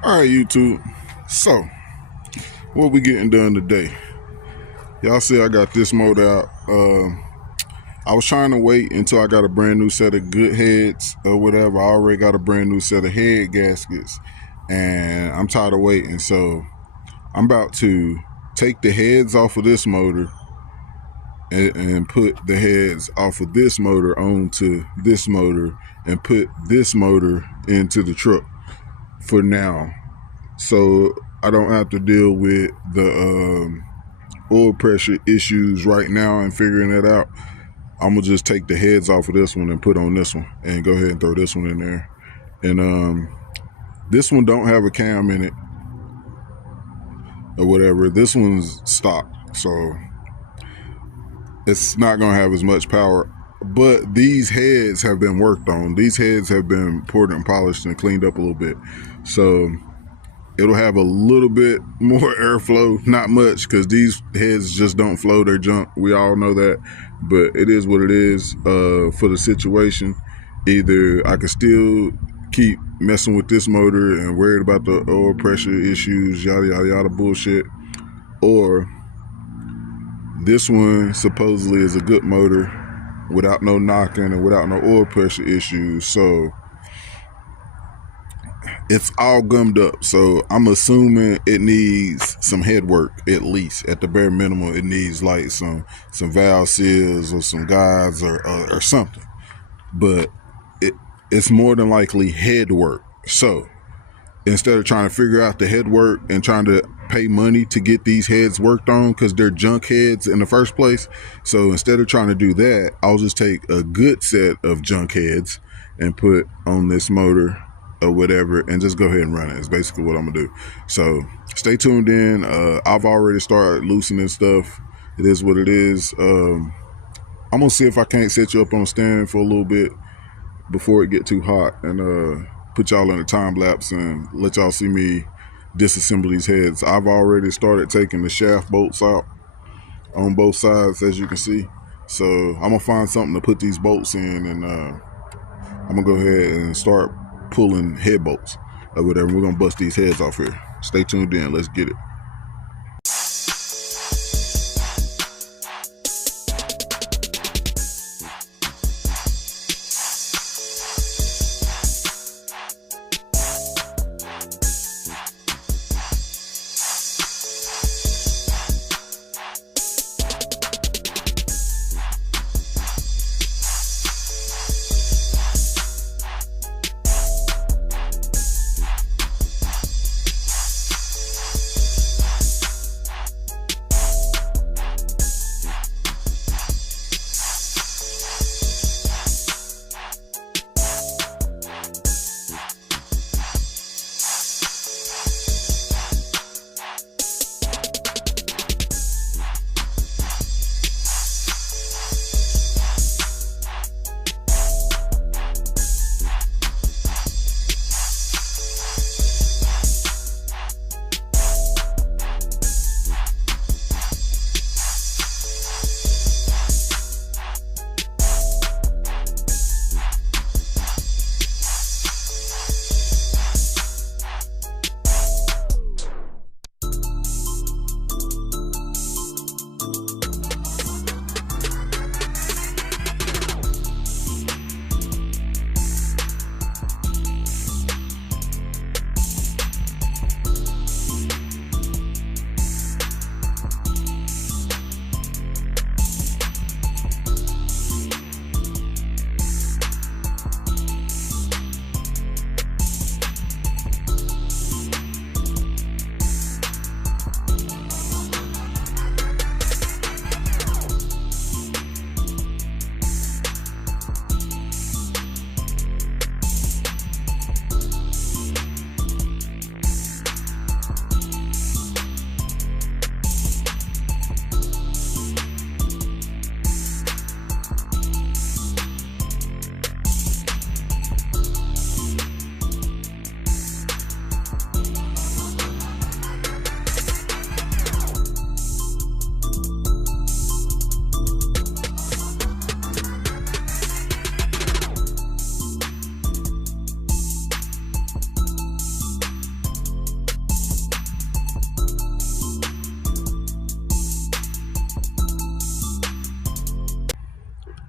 All right, YouTube. So, what we getting done today? Y'all see I got this motor out. I was trying to wait until I got a brand new set of good heads or whatever. I already got a brand new set of head gaskets, and I'm tired of waiting. So, I'm about to take the heads off of this motor and put the heads off of this motor onto this motor and put this motor into the truck for now, so I don't have to deal with the oil pressure issues right now and figuring that out. I'm gonna just take the heads off of this one and put on this one and go ahead and throw this one in there. And this one don't have a cam in it or whatever. This one's stock, so it's not gonna have as much power. But these heads have been worked on. These heads have been poured and polished and cleaned up a little bit. So it'll have a little bit more airflow, not much, because these heads just don't flow, they're junk. We all know that, but it is what it is for the situation. Either I can still keep messing with this motor and worried about the oil pressure issues, yada, yada, yada bullshit, or this one supposedly is a good motor without no knocking and without no oil pressure issues. So it's all gummed up. So I'm assuming it needs some head work, at least at the bare minimum. It needs like some valve seals or some guides or something. But it's more than likely head work. So instead of trying to figure out the head work and trying to pay money to get these heads worked on because they're junk heads in the first place, so instead of trying to do that, I'll just take a good set of junk heads and put on this motor or whatever and just go ahead and run it. It's basically what I'm gonna do. So stay tuned in. I've already started loosening stuff. It is what it is. I'm gonna see if I can't set you up on a stand for a little bit before it get too hot and put y'all in a time lapse and let y'all see me disassemble these heads. I've already started taking the shaft bolts out on both sides, as you can see. So I'm gonna find something to put these bolts in, and I'm gonna go ahead and start pulling head bolts or whatever. We're gonna bust these heads off here. Stay tuned in. Let's get it.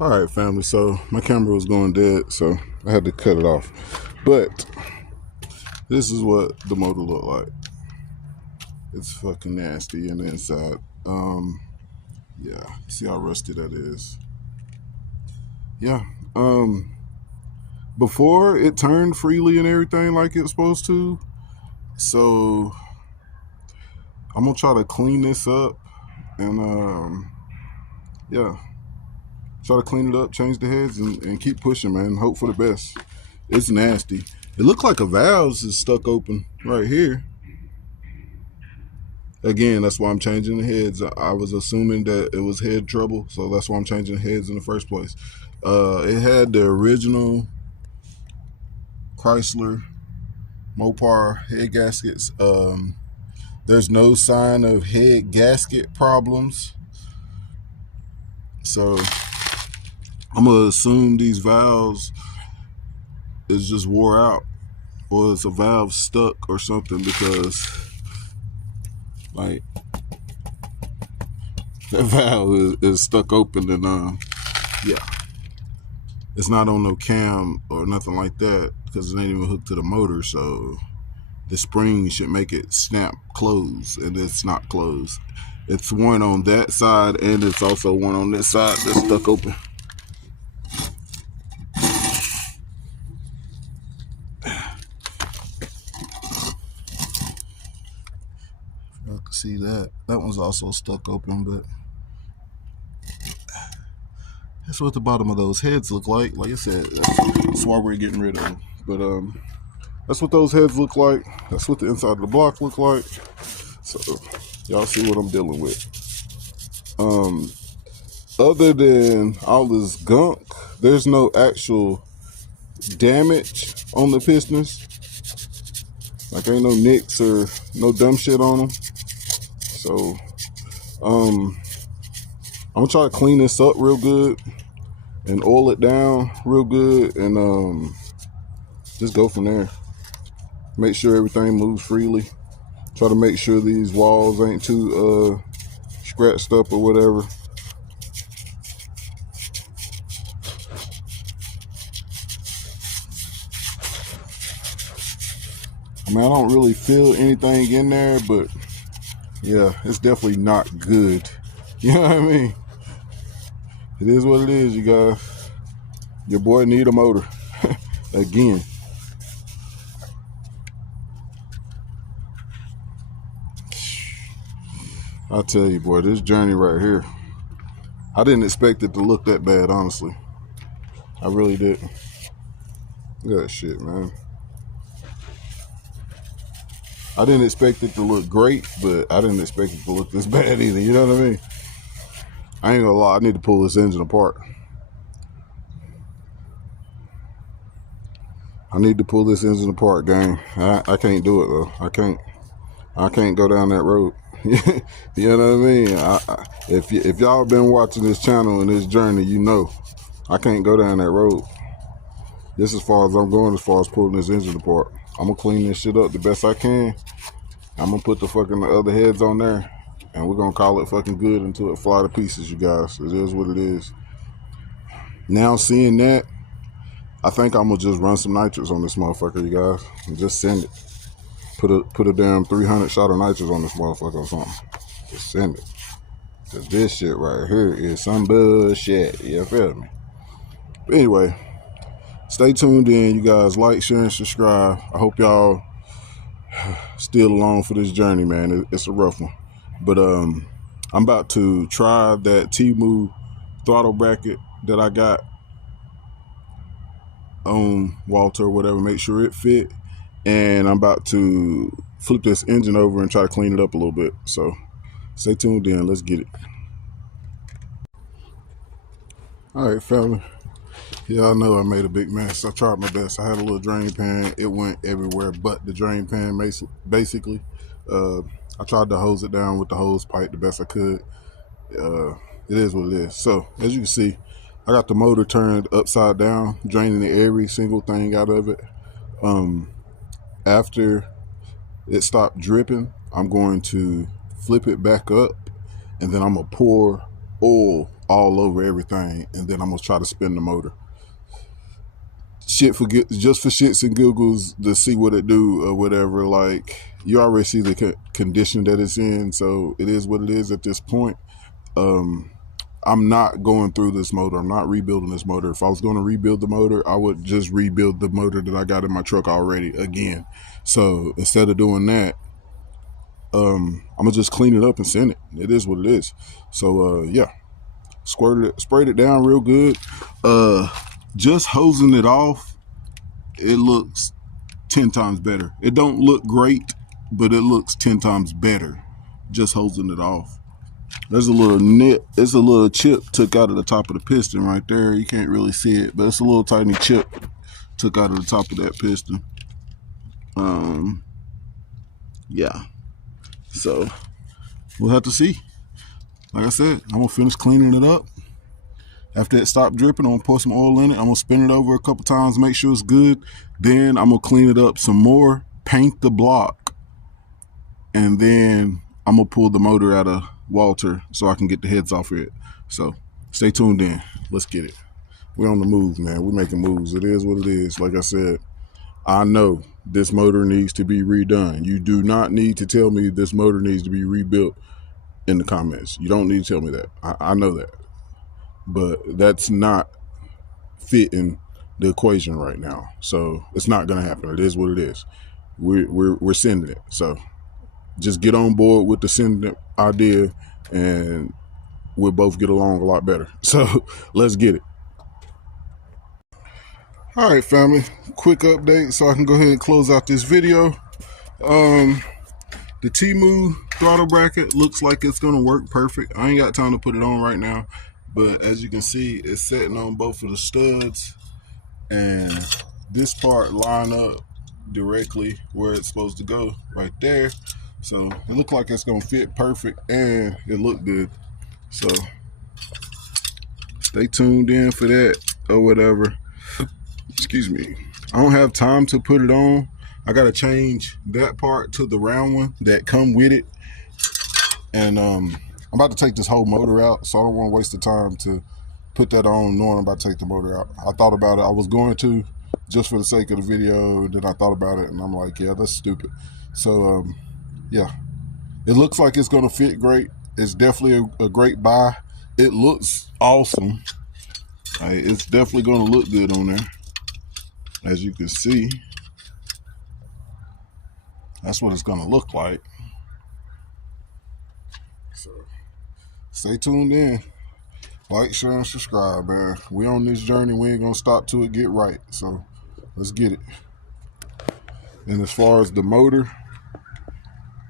All right, family. So my camera was going dead, so I had to cut it off. But this is what the motor looked like. It's fucking nasty in the inside. Yeah. See how rusty that is. Yeah. Before it turned freely and everything like it's supposed to. So I'm gonna try to clean this up and yeah. Try to clean it up, change the heads, and keep pushing, man. Hope for the best. It's nasty. It looked like a valve is stuck open right here. Again, that's why I'm changing the heads. I was assuming that it was head trouble, so that's why I'm changing the heads in the first place. It had the original Chrysler Mopar head gaskets. There's no sign of head gasket problems. So I'm going to assume these valves is just wore out, or it's a valve stuck or something, because like that valve is stuck open, and yeah, it's not on no cam or nothing like that because it ain't even hooked to the motor. So the spring should make it snap close, and it's not closed. It's one on that side, and it's also one on this side that's stuck open. I can see that. That one's also stuck open, but that's what the bottom of those heads look like. Like I said, that's why we're getting rid of them. But that's what those heads look like. That's what the inside of the block look like. So y'all see what I'm dealing with. Other than all this gunk, there's no actual damage on the pistons. Like ain't no nicks or no dumb shit on them. So I'm gonna try to clean this up real good and oil it down real good, and just go from there. Make sure everything moves freely. Try to make sure these walls ain't too scratched up or whatever. I mean, I don't really feel anything in there, but yeah, it's definitely not good. You know what I mean? It is what it is, you guys. Your boy need a motor. Again. I tell you, boy, this journey right here, I didn't expect it to look that bad, honestly. I really didn't. Look at that shit, man. I didn't expect it to look great, but I didn't expect it to look this bad either. You know what I mean? I ain't gonna lie, I need to pull this engine apart. I need to pull this engine apart, gang. I can't do it though. I can't go down that road. You know what I mean? If y'all been watching this channel and this journey, you know I can't go down that road. This as far as I'm going, as far as pulling this engine apart. I'm gonna clean this shit up the best I can. I'm gonna put the fucking other heads on there, and we're gonna call it fucking good until it fly to pieces, you guys. It is what it is. Now seeing that, I think I'm gonna just run some nitrous on this motherfucker, you guys, and just send it. Put a damn 300 shot of nitrous on this motherfucker or something. Just send it. Cause this shit right here is some bullshit. You feel me? But anyway, stay tuned in, you guys. Like, share, and subscribe. I hope y'all still along for this journey, man. It's a rough one. But I'm about to try that Temu throttle bracket that I got on Walter or whatever, make sure it fit, and I'm about to flip this engine over and try to clean it up a little bit. So stay tuned in. Let's get it. All right, family. Yeah, I know I made a big mess. I tried my best. I had a little drain pan. It went everywhere but the drain pan, basically. I tried to hose it down with the hose pipe the best I could. It is what it is. So as you can see, I got the motor turned upside down, draining every single thing out of it. After it stopped dripping, I'm going to flip it back up, and then I'm gonna pour oil all over everything, and then I'm gonna try to spin the motor. Just for shits and giggles to see what it do or whatever. Like, you already see the condition that it's in, so it is what it is at this point. I'm not going through this motor. I'm not rebuilding this motor. If I was going to rebuild the motor, I would just rebuild the motor that I got in my truck already again. So instead of doing that, I'm gonna just clean it up and send it. It is what it is. So yeah, sprayed it down real good. Just hosing it off, it looks 10 times better. It don't look great, but it looks 10 times better just hosing it off. There's a little nip, it's a little chip took out of the top of the piston right there. You can't really see it, but it's a little tiny chip took out of the top of that piston. Yeah, so we'll have to see. Like I said, I'm gonna finish cleaning it up. After it stopped dripping, I'm gonna pour some oil in it. I'm gonna spin it over a couple times, make sure it's good. Then I'm gonna clean it up some more, paint the block, and then I'm gonna pull the motor out of Walter so I can get the heads off it. So stay tuned in. Let's get it. We're on the move, man. We're making moves. It is what it is. Like I said, I know this motor needs to be redone. You do not need to tell me this motor needs to be rebuilt in the comments. You don't need to tell me that. I know that. But that's not fitting the equation right now. So it's not going to happen. It is what it is. We're sending it. So just get on board with the sending idea and we'll both get along a lot better. So let's get it. All right, family, quick update so I can go ahead and close out this video. The Temu throttle bracket looks like it's gonna work perfect. I ain't got time to put it on right now, but as you can see, it's sitting on both of the studs, and this part line up directly where it's supposed to go right there. So it looked like it's gonna fit perfect, and it looked good. So stay tuned in for that or whatever. Excuse me. I don't have time to put it on. I gotta change that part to the round one that come with it, and I'm about to take this whole motor out, so I don't want to waste the time to put that on knowing I'm about to take the motor out. I thought about it. I was going to, just for the sake of the video, then I thought about it, and I'm like, yeah, that's stupid. So yeah, it looks like it's gonna fit great. It's definitely a great buy. It looks awesome. It's definitely gonna look good on there. As you can see, that's what it's gonna look like. So stay tuned in. Like, share, and subscribe, man. We on this journey. We ain't gonna stop till it get right. So let's get it. And as far as the motor,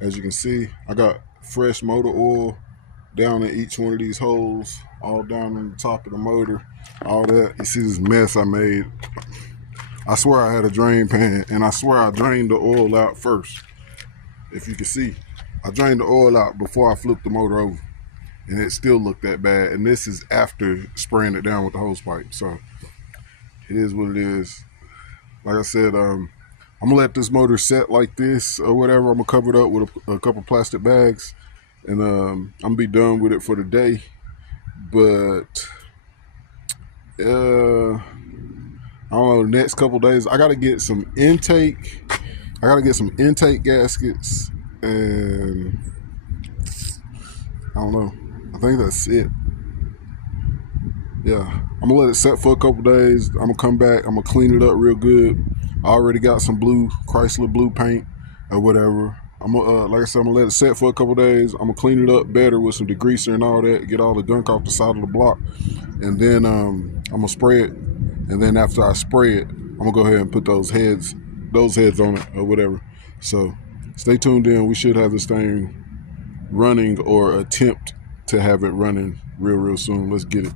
as you can see, I got fresh motor oil down in each one of these holes, all down on the top of the motor, all that. You see this mess I made. I swear I had a drain pan, and I swear I drained the oil out first. If you can see, I drained the oil out before I flipped the motor over, and it still looked that bad. And this is after spraying it down with the hose pipe. So it is what it is. Like I said, I'm gonna let this motor set like this or whatever. I'm gonna cover it up with a couple plastic bags, and I'm gonna be done with it for the day. But I don't know, the next couple days, I gotta get some intake. I gotta get some intake gaskets, and I don't know. I think that's it. Yeah, I'm gonna let it set for a couple days. I'm gonna come back. I'm gonna clean it up real good. I already got some blue Chrysler blue paint or whatever. I'm gonna, like I said, I'm gonna let it set for a couple days. I'm gonna clean it up better with some degreaser and all that. Get all the gunk off the side of the block, and then I'm gonna spray it. And then after I spray it, I'm gonna go ahead and put those heads on it or whatever. So stay tuned in. We should have this thing running, or attempt to have it running real soon. Let's get it.